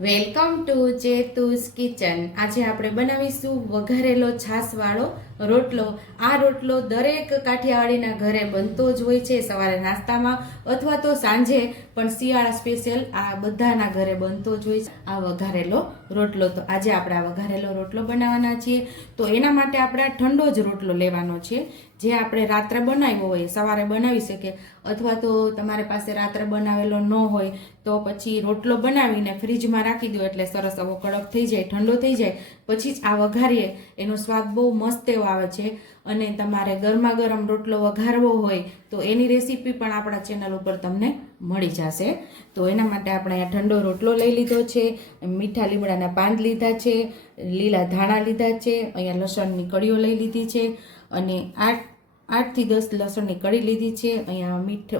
Welcome to જેતુસ kitchen. આજે આપણે બનાવીશું વઘારેલો છાશવાળો રોટલો. આ રોટલો દરેક કાઠિયાવાડીના ઘરે બનતો જ હોય છે. સવારે નાસ્તામાં અથવા તો સાંજે, પણ શિયાળા સ્પેશિયલ આ બધાના ઘરે બનતો જ હોય છે. આ વઘારેલો રોટલો. તો આજે આપણે આ વઘારેલો રોટલો બનાવવાના છીએ. તો એના માટે આપણે ઠંડો જ રોટલો લેવાનો છે. જે આપણે રાત્રે બનાવ્યો હોય, સવારે બનાવી શકીએ. અથવા તો તમારી પાસે રાત્રે બનાવેલો ન હોય, તો પછી રોટલો બનાવીને ફ્રીજમાં રાખી દો એટલે સરસ આવો કડક થઈ જાય, ઠંડો થઈ જાય. પછી જ આ વઘારીએ. એનો સ્વાદ બહુ મસ્ત એવો આવે છે અને તમારે ગરમા ગરમ રોટલો વઘારવો હોય તો એની રેસીપી પણ આપણા ચેનલ ઉપર તમને મળી જશે. તો એના માટે આપણે અહીંયા ઠંડો રોટલો લઈ લીધો છે, મીઠા લીમડાના પાન લીધા છે, લીલા ધાણા લીધા છે, અહીંયા લસણની કળીઓ લઈ લીધી છે અને આઠ આઠથી દસ લસણની કળી લીધી છે. અહીંયા મીઠ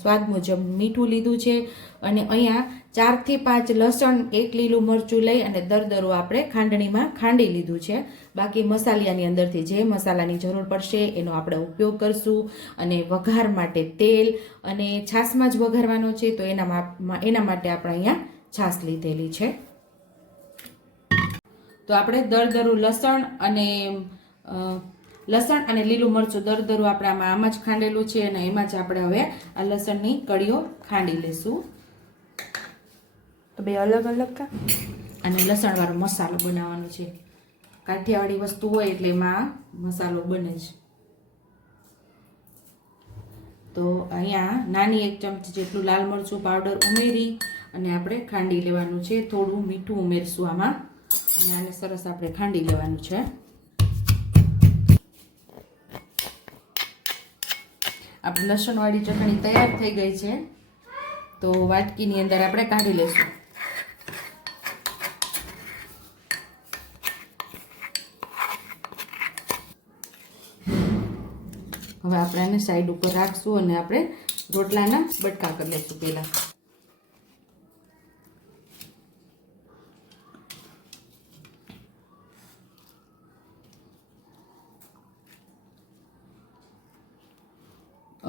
સ્વાદ મુજબ મીઠું લીધું છે અને અહીંયા ચારથી પાંચ લસણ, એક લીલું મરચું લઈ અને દરદરું આપણે ખાંડણીમાં ખાંડી લીધું છે. બાકી મસાલિયાની અંદરથી જે મસાલાની જરૂર પડશે એનો આપણે ઉપયોગ કરશું અને વઘાર માટે તેલ અને છાશમાં જ વઘારવાનો છે તો એના એના માટે આપણે અહીંયા છાશ લીધેલી છે. તો આપણે દરદરું લસણ અને લસણ અને લીલું મરચું દરદરું આપણે આમાં આમાં જ ખાંડેલું છે અને એમાં જ આપણે હવે આ લસણની કળીઓ ખાંડી લેશું. તો બે અલગ અલગ કા? અને લસણવાળો મસાલો બનાવવાનો છે. કાઠિયાવાડી વસ્તુ હોય એટલે એમાં મસાલો બને જ. તો અહીંયા નાની એક ચમચી જેટલું લાલ મરચું પાવડર ઉમેરી અને આપણે ખાંડી લેવાનું છે. થોડું મીઠું ઉમેરશું આમાં. અને આને સરસ આપણે ખાંડી લેવાનું છે. આપણી લસણવાળી ચટણી તૈયાર થઈ ગઈ છે. તો વાટકીની અંદર આપણે કાઢી લઈશું. હવે આપણે આને સાઈડ ઉપર રાખશું અને આપણે રોટલાના બટકા કરી લઈશું પહેલાં.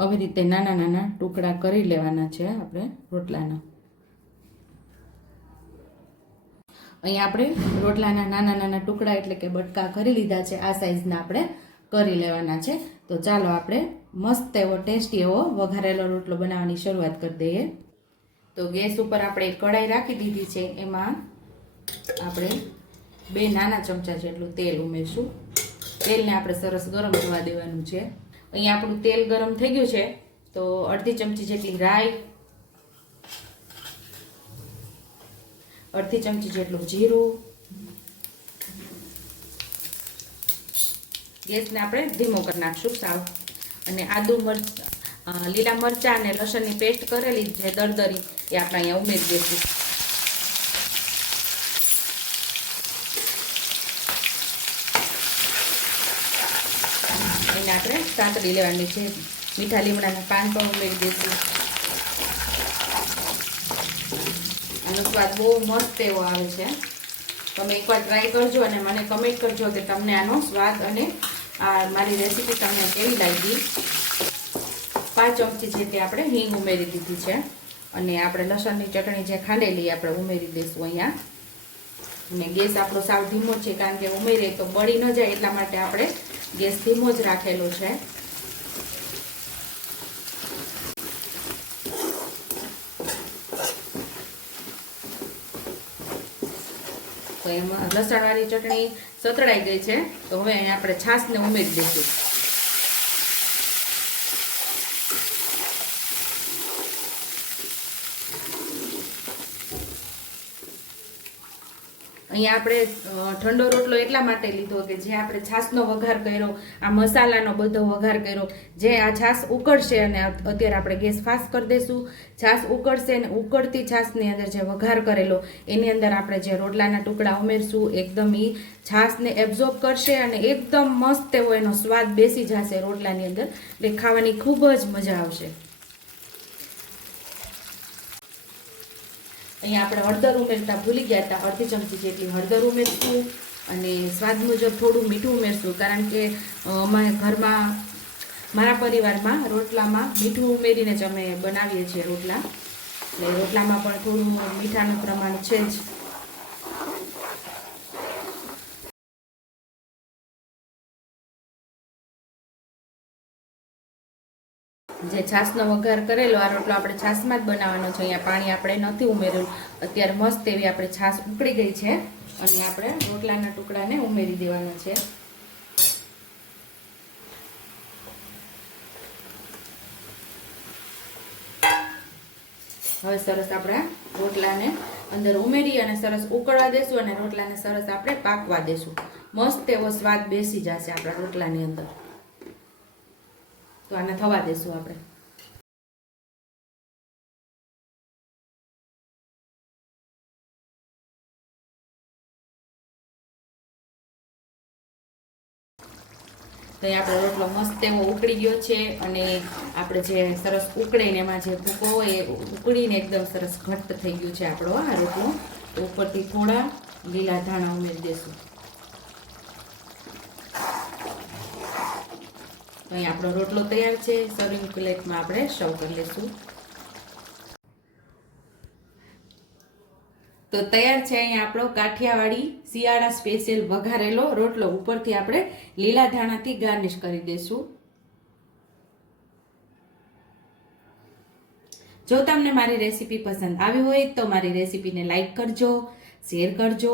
આવી રીતે નાના નાના ટુકડા કરી લેવાના છે આપણે રોટલાના. અહીંયા આપણે રોટલાના નાના નાના ટુકડા એટલે કે બટકા કરી લીધા છે, આ સાઈઝના આપણે કરી લેવાના છે. તો ચાલો આપણે મસ્ત એવો ટેસ્ટી એવો વઘારેલો રોટલો બનાવવાની શરૂઆત કરી દઈએ. તો ગેસ ઉપર આપણે કઢાઈ રાખી દીધી છે, એમાં આપણે બે નાના ચમચા જેટલું તેલ ઉમેરશું. તેલને આપણે સરસ ગરમ થવા દેવાનું છે. અહીંયા આપણું તેલ ગરમ થઈ ગયું છે, તો અડધી ચમચી જેટલી રાઈ, અડધી ચમચી જેટલું જીરું, ગેસને આપણે ધીમો કરી નાખશું સાવ. અને આદુ મરચ લીલા મરચાં અને લસણની પેસ્ટ કરેલી જે દરદરી એ આપણે અહીંયા ઉમેરી દઈશું. એને આપણે સાંતળી લેવાની છે. મીઠા લીમડાના પાન પણ ઉમેરી દઈશું. આનો સ્વાદ બહુ મસ્ત એવો આવે છે. તમે એકવાર ટ્રાય કરજો અને મને કમેન્ટ કરજો કે તમને આનો સ્વાદ અને આ મારી રેસીપી તમને કેવી લાગી. પાંચ ચમચી જેટલી આપણે હિંગ ઉમેરી દીધી છે. અને આપણે લસણની ચટણી જે ખાંડેલી આપણે ઉમેરી દઈશું અહીંયા. અને ગેસ આપણો સાવ ધીમો છે કારણ કે ઉમેરીએ તો બળી ન જાય એટલા માટે આપણે ગેસ ધીમો જ રાખેલો છે. તો એમાં લસણવાળી ચટણી સતળાઈ ગઈ છે. તો હવે આપણે છાશને ઉમેરી દઈશું. અહીંયા આપણે ઠંડો રોટલો એટલા માટે લીધો કે જે આપણે છાશનો વઘાર કર્યો, આ મસાલાનો બધો વઘાર કર્યો, જે આ છાશ ઉકળશે અને અત્યારે આપણે ગેસ ફાસ્ટ કરી દઈશું છાશ ઉકળશે અને ઉકળતી છાશની અંદર જે વઘાર કરેલો, એની અંદર આપણે જે રોટલાના ટુકડા ઉમેરશું, એકદમ એ છાશને એબ્ઝોર્બ કરશે અને એકદમ મસ્ત એવો એનો સ્વાદ બેસી જશે રોટલાની અંદર. એટલે ખાવાની ખૂબ જ મજા આવશે. અહીંયા આપણે હળદર ઉમેરતા ભૂલી ગયા હતા, અડધી ચમચી જેટલી હળદર ઉમેરશું અને સ્વાદ મુજબ થોડું મીઠું ઉમેરશું, કારણ કે અમે ઘરમાં, મારા પરિવારમાં રોટલામાં મીઠું ઉમેરીને જ અમે બનાવીએ છીએ રોટલા. એટલે રોટલામાં પણ થોડું મીઠાનું પ્રમાણ છે જ. જે છાશનો વઘાર કરેલો, આ રોટલો આપણે છાશમાં જ બનાવવાનો છે. અહીંયા પાણી આપણે નથી ઉમેર્યું. અત્યારે મસ્ત એવી આપણે છાશ ઉકળી ગઈ છે. અને આપણે રોટલાના ટુકડાને ઉમેરી દેવાના છે. હવે સરસ આપણે રોટલાને અંદર ઉમેરી અને સરસ ઉકળવા દેશું અને રોટલાને સરસ આપણે પાકવા દેશું. મસ્ત એવો સ્વાદ બેસી જશે આપણા રોટલાની અંદર. તો આને થવા દેશું આપણે. તો આપણો રોટલો મસ્ત એવો ઉકળી ગયો છે અને આપણે જે સરસ ઉકળીને એમાં જે ભૂકો હોય એ ઉકળીને એકદમ સરસ ઘટ્ટ થઈ ગયું છે આપણો આ રોટલો. ઉપરથી થોડા લીલા ધાણા ઉમેરી દેશું. તો અહીં આપણો રોટલો તૈયાર છે. સર્વિંગ પ્લેટમાં આપણે સર્વ કરી લઈશું. તો તૈયાર છે અહીંયા આપણો કાઠિયાવાડી શિયાળા સ્પેશિયલ વઘારેલો રોટલો. ઉપરથી આપણે લીલા ધાણાથી ગાર્નિશ કરી દઈશું. જો તમને મારી રેસીપી પસંદ આવી હોય તો મારી રેસીપીને લાઈક કરજો શેર કરજો.